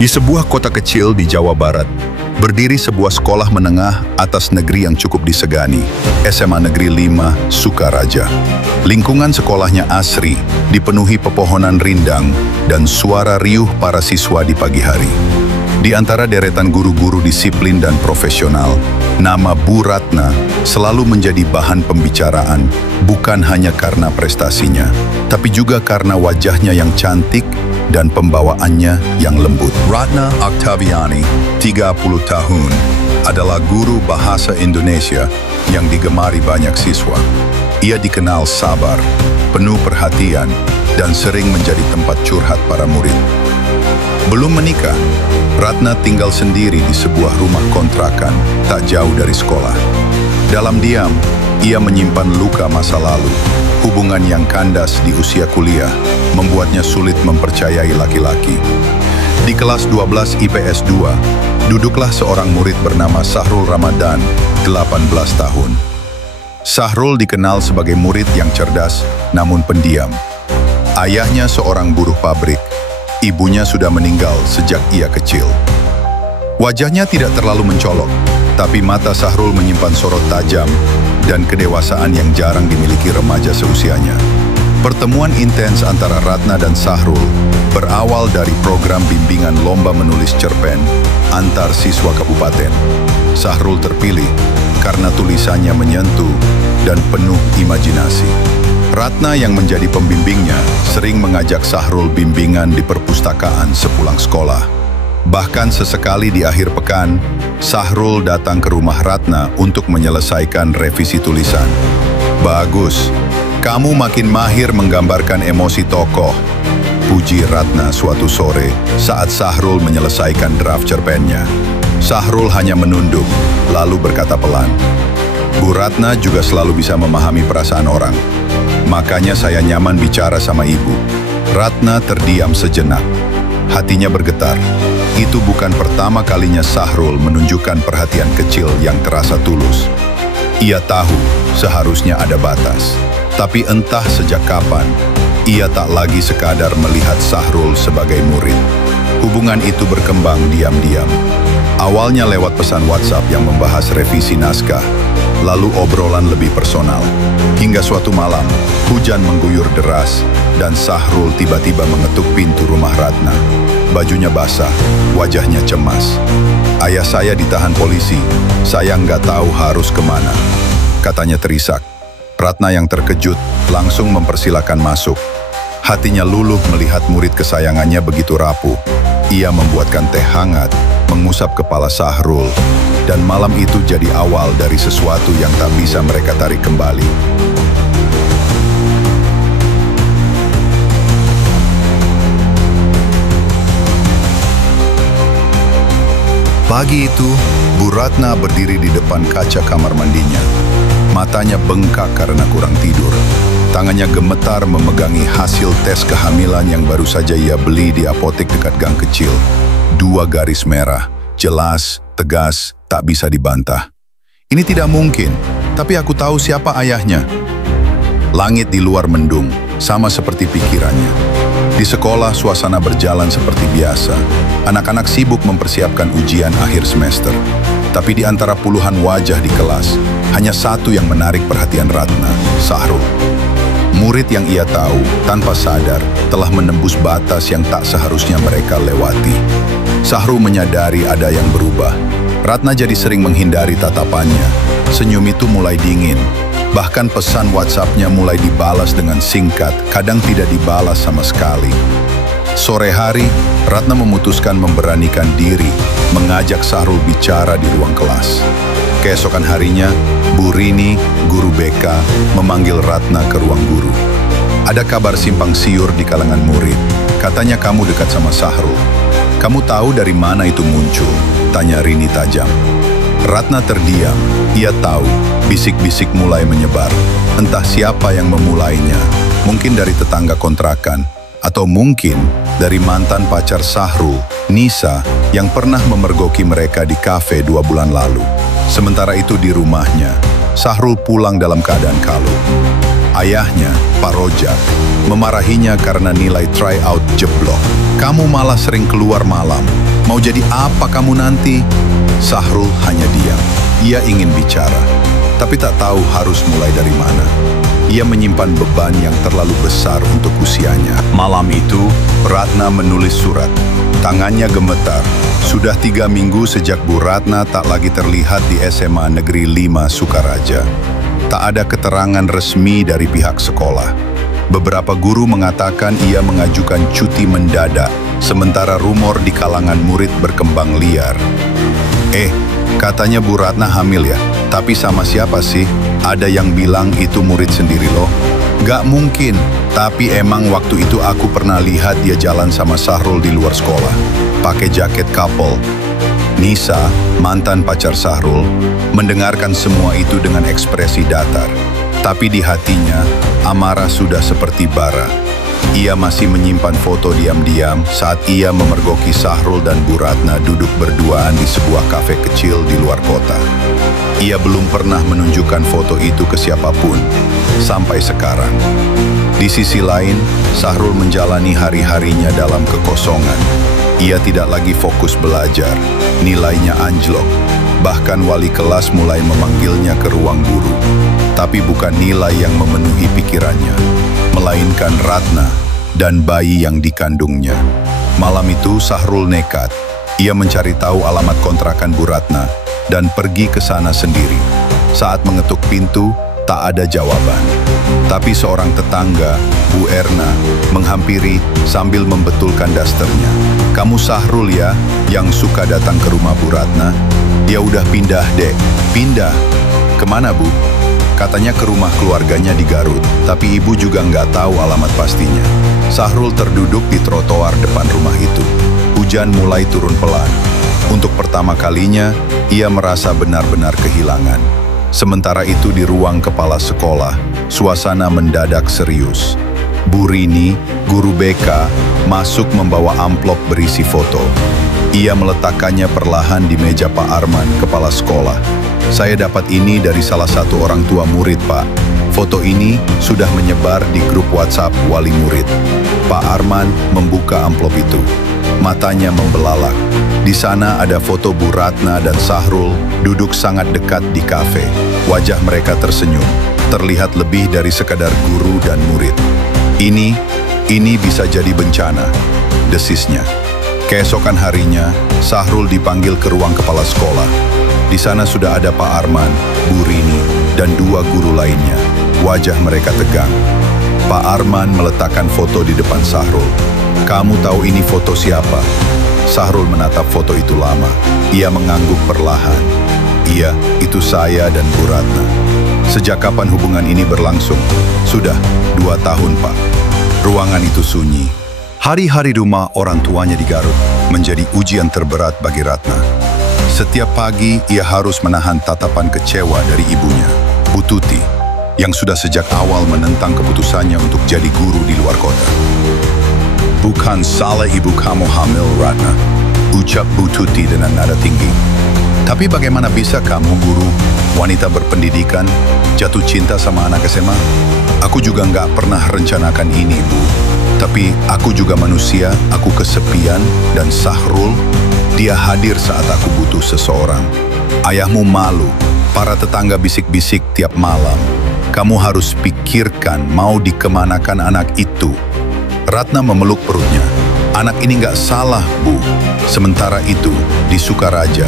Di sebuah kota kecil di Jawa Barat, berdiri sebuah sekolah menengah atas negeri yang cukup disegani, SMA Negeri 5 Sukaraja. Lingkungan sekolahnya asri, dipenuhi pepohonan rindang dan suara riuh para siswa di pagi hari. Di antara deretan guru-guru disiplin dan profesional, nama Bu Ratna selalu menjadi bahan pembicaraan, bukan hanya karena prestasinya, tapi juga karena wajahnya yang cantik dan pembawaannya yang lembut. Ratna Octaviani, 30 tahun, adalah guru bahasa Indonesia yang digemari banyak siswa. Ia dikenal sabar, penuh perhatian, dan sering menjadi tempat curhat para murid. Belum menikah, Ratna tinggal sendiri di sebuah rumah kontrakan tak jauh dari sekolah. Dalam diam, ia menyimpan luka masa lalu. Hubungan yang kandas di usia kuliah membuatnya sulit mempercayai laki-laki. Di kelas 12 IPS 2, duduklah seorang murid bernama Sahrul Ramadan, 18 tahun. Sahrul dikenal sebagai murid yang cerdas namun pendiam. Ayahnya seorang buruh pabrik. Ibunya sudah meninggal sejak ia kecil. Wajahnya tidak terlalu mencolok, tapi mata Sahrul menyimpan sorot tajam dan kedewasaan yang jarang dimiliki remaja seusianya. Pertemuan intens antara Ratna dan Sahrul berawal dari program bimbingan lomba menulis cerpen antar siswa kabupaten. Sahrul terpilih karena tulisannya menyentuh dan penuh imajinasi. Ratna yang menjadi pembimbingnya sering mengajak Sahrul bimbingan di perpustakaan sepulang sekolah. Bahkan sesekali di akhir pekan, Sahrul datang ke rumah Ratna untuk menyelesaikan revisi tulisan. "Bagus, kamu makin mahir menggambarkan emosi tokoh," puji Ratna suatu sore saat Sahrul menyelesaikan draft cerpennya. Sahrul hanya menunduk, lalu berkata pelan, "Bu Ratna juga selalu bisa memahami perasaan orang. Makanya saya nyaman bicara sama ibu." Ratna terdiam sejenak. Hatinya bergetar. Itu bukan pertama kalinya Sahrul menunjukkan perhatian kecil yang terasa tulus. Ia tahu seharusnya ada batas. Tapi entah sejak kapan, ia tak lagi sekadar melihat Sahrul sebagai murid. Hubungan itu berkembang diam-diam. Awalnya lewat pesan WhatsApp yang membahas revisi naskah, lalu obrolan lebih personal. Hingga suatu malam, hujan mengguyur deras dan Sahrul tiba-tiba mengetuk pintu rumah Ratna. Bajunya basah, wajahnya cemas. "Ayah saya ditahan polisi, saya nggak tahu harus kemana," katanya terisak. Ratna yang terkejut langsung mempersilakan masuk. Hatinya luluh melihat murid kesayangannya begitu rapuh. Ia membuatkan teh hangat, mengusap kepala Sahrul, dan malam itu jadi awal dari sesuatu yang tak bisa mereka tarik kembali. Pagi itu, Bu Ratna berdiri di depan kaca kamar mandinya. Matanya bengkak karena kurang tidur. Tangannya gemetar memegangi hasil tes kehamilan yang baru saja ia beli di apotek dekat gang kecil. 2 garis merah, jelas, tegas, tak bisa dibantah. "Ini tidak mungkin, tapi aku tahu siapa ayahnya." Langit di luar mendung, sama seperti pikirannya. Di sekolah, suasana berjalan seperti biasa. Anak-anak sibuk mempersiapkan ujian akhir semester. Tapi di antara puluhan wajah di kelas, hanya satu yang menarik perhatian Ratna, Sahrul. Murid yang ia tahu, tanpa sadar, telah menembus batas yang tak seharusnya mereka lewati. Sahrul menyadari ada yang berubah. Ratna jadi sering menghindari tatapannya. Senyum itu mulai dingin. Bahkan pesan WhatsApp-nya mulai dibalas dengan singkat, kadang tidak dibalas sama sekali. Sore hari, Ratna memutuskan memberanikan diri, mengajak Sahrul bicara di ruang kelas. Keesokan harinya, Bu Rini, guru BK, memanggil Ratna ke ruang guru. "Ada kabar simpang siur di kalangan murid. Katanya kamu dekat sama Sahrul. Kamu tahu dari mana itu muncul?" tanya Rini tajam. Ratna terdiam. Ia tahu, bisik-bisik mulai menyebar. Entah siapa yang memulainya. Mungkin dari tetangga kontrakan, atau mungkin dari mantan pacar Sahrul, Nisa, yang pernah memergoki mereka di kafe 2 bulan lalu. Sementara itu di rumahnya, Sahrul pulang dalam keadaan kalut. Ayahnya, Pak Rojak, memarahinya karena nilai tryout jeblok. "Kamu malah sering keluar malam, Mau jadi apa kamu nanti? Sahrul hanya diam. Ia ingin bicara, tapi tak tahu harus mulai dari mana. Ia menyimpan beban yang terlalu besar untuk usianya. Malam itu, Ratna menulis surat. Tangannya gemetar. Sudah 3 minggu sejak Bu Ratna tak lagi terlihat di SMA Negeri 5 Sukaraja. Tak ada keterangan resmi dari pihak sekolah. Beberapa guru mengatakan ia mengajukan cuti mendadak, sementara rumor di kalangan murid berkembang liar. Katanya Bu Ratna hamil ya? Tapi sama siapa sih? Ada yang bilang itu murid sendiri loh. Gak mungkin, tapi emang waktu itu aku pernah lihat dia jalan sama Sahrul di luar sekolah. Pakai jaket couple. Nisa, mantan pacar Sahrul, mendengarkan semua itu dengan ekspresi datar. Tapi di hatinya, amarah sudah seperti bara. Ia masih menyimpan foto diam-diam saat ia memergoki Sahrul dan Bu Ratna duduk berduaan di sebuah kafe kecil di luar kota. Ia belum pernah menunjukkan foto itu ke siapapun, sampai sekarang. Di sisi lain, Sahrul menjalani hari-harinya dalam kekosongan. Ia tidak lagi fokus belajar, nilainya anjlok. Bahkan wali kelas mulai memanggilnya ke ruang guru. Tapi bukan nilai yang memenuhi pikirannya, melainkan Ratna dan bayi yang dikandungnya. Malam itu Sahrul nekat. Ia mencari tahu alamat kontrakan Bu Ratna dan pergi ke sana sendiri. Saat mengetuk pintu, tak ada jawaban. Tapi seorang tetangga, Bu Erna, menghampiri sambil membetulkan dasternya. "Kamu Sahrul ya, yang suka datang ke rumah Bu Ratna? Dia udah pindah, Dek." "Pindah? Kemana, Bu?" Katanya ke rumah keluarganya di Garut, tapi ibu juga nggak tahu alamat pastinya. Sahrul terduduk di trotoar depan rumah itu. Hujan mulai turun pelan. Untuk pertama kalinya, ia merasa benar-benar kehilangan. Sementara itu di ruang kepala sekolah, suasana mendadak serius. Bu Rini, guru BK, masuk membawa amplop berisi foto. Ia meletakkannya perlahan di meja Pak Arman, kepala sekolah. "Saya dapat ini dari salah satu orang tua murid, Pak. Foto ini sudah menyebar di grup WhatsApp wali murid." Pak Arman membuka amplop itu. Matanya membelalak. Di sana ada foto Bu Ratna dan Sahrul duduk sangat dekat di kafe. Wajah mereka tersenyum, terlihat lebih dari sekadar guru dan murid. Ini bisa jadi bencana, desisnya. Keesokan harinya, Sahrul dipanggil ke ruang kepala sekolah. Di sana sudah ada Pak Arman, Bu Rini, dan 2 guru lainnya. Wajah mereka tegang. Pak Arman meletakkan foto di depan Sahrul. "Kamu tahu ini foto siapa?" Sahrul menatap foto itu lama. Ia mengangguk perlahan. "Iya, itu saya dan Bu Ratna." "Sejak kapan hubungan ini berlangsung?" "Sudah 2 tahun, Pak." Ruangan itu sunyi. Hari-hari rumah orang tuanya di Garut menjadi ujian terberat bagi Ratna. Setiap pagi ia harus menahan tatapan kecewa dari ibunya, Bu Tuti, yang sudah sejak awal menentang keputusannya untuk jadi guru di luar kota. "Bukan salah ibu kamu hamil, Ratna," ucap Bu Tuti dengan nada tinggi. "Tapi bagaimana bisa kamu, guru, wanita berpendidikan, jatuh cinta sama anak SMA? Aku juga nggak pernah rencanakan ini, Bu. Tapi aku juga manusia, aku kesepian, dan Sahrul, dia hadir saat aku butuh seseorang. Ayahmu malu, para tetangga bisik-bisik tiap malam. Kamu harus pikirkan mau dikemanakan anak itu." Ratna memeluk perutnya. "Anak ini nggak salah, Bu." Sementara itu, di Sukaraja,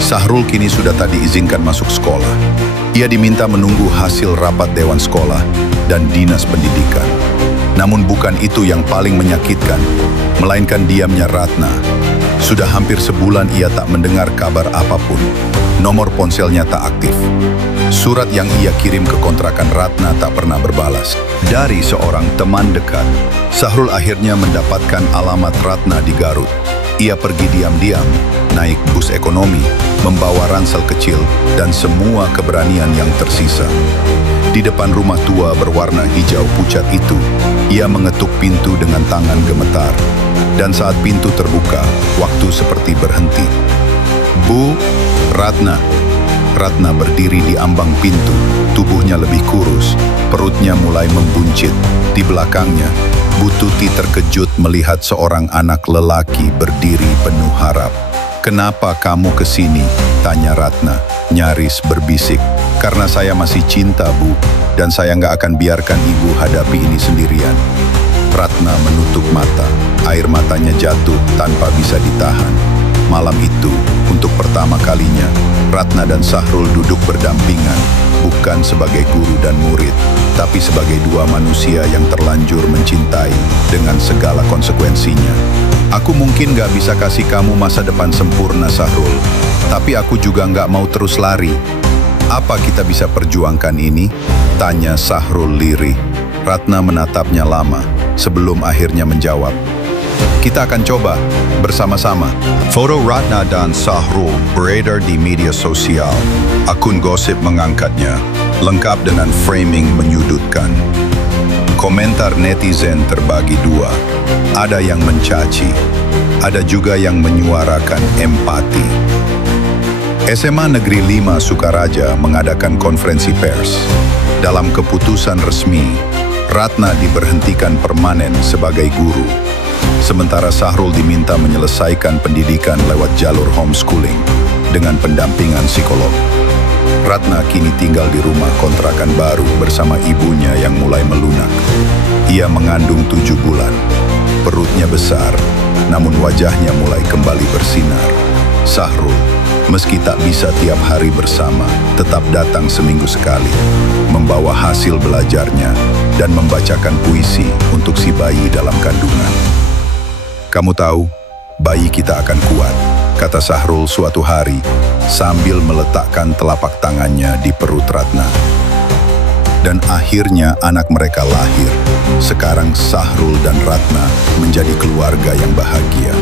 Sahrul kini sudah tak diizinkan masuk sekolah. Ia diminta menunggu hasil rapat Dewan Sekolah dan Dinas Pendidikan. Namun bukan itu yang paling menyakitkan, melainkan diamnya Ratna. Sudah hampir sebulan ia tak mendengar kabar apapun. Nomor ponselnya tak aktif. Surat yang ia kirim ke kontrakan Ratna tak pernah berbalas. Dari seorang teman dekat, Sahrul akhirnya mendapatkan alamat Ratna di Garut. Ia pergi diam-diam, naik bus ekonomi, membawa ransel kecil, dan semua keberanian yang tersisa. Di depan rumah tua berwarna hijau pucat itu, ia mengetuk pintu dengan tangan gemetar. Dan saat pintu terbuka, waktu seperti berhenti. "Bu, Ratna." Ratna berdiri di ambang pintu, tubuhnya lebih kurus, perutnya mulai membuncit. Di belakangnya, Bu Tuti terkejut melihat seorang anak lelaki berdiri penuh harap. "Kenapa kamu ke sini?" tanya Ratna, nyaris berbisik. "Karena saya masih cinta, Bu, dan saya nggak akan biarkan Ibu hadapi ini sendirian." Ratna menutup mata, air matanya jatuh tanpa bisa ditahan. Malam itu, untuk pertama kalinya, Ratna dan Sahrul duduk berdampingan, bukan sebagai guru dan murid, tapi sebagai dua manusia yang terlanjur mencintai dengan segala konsekuensinya. "Aku mungkin gak bisa kasih kamu masa depan sempurna, Sahrul, tapi aku juga gak mau terus lari. Apa kita bisa perjuangkan ini?" tanya Sahrul lirih. Ratna menatapnya lama, sebelum akhirnya menjawab, "Kita akan coba, bersama-sama." Foto Ratna dan Sahrul beredar di media sosial. Akun gosip mengangkatnya, lengkap dengan framing menyudutkan. Komentar netizen terbagi dua. Ada yang mencaci, ada juga yang menyuarakan empati. SMA Negeri 5 Sukaraja mengadakan konferensi pers. Dalam keputusan resmi, Ratna diberhentikan permanen sebagai guru. Sementara Sahrul diminta menyelesaikan pendidikan lewat jalur homeschooling dengan pendampingan psikolog. Ratna kini tinggal di rumah kontrakan baru bersama ibunya yang mulai melunak. Ia mengandung 7 bulan. Perutnya besar, namun wajahnya mulai kembali bersinar. Sahrul, meski tak bisa tiap hari bersama, tetap datang seminggu sekali, membawa hasil belajarnya dan membacakan puisi untuk si bayi dalam kandungan. "Kamu tahu, bayi kita akan kuat," kata Sahrul suatu hari sambil meletakkan telapak tangannya di perut Ratna. Dan akhirnya anak mereka lahir. Sekarang Sahrul dan Ratna menjadi keluarga yang bahagia.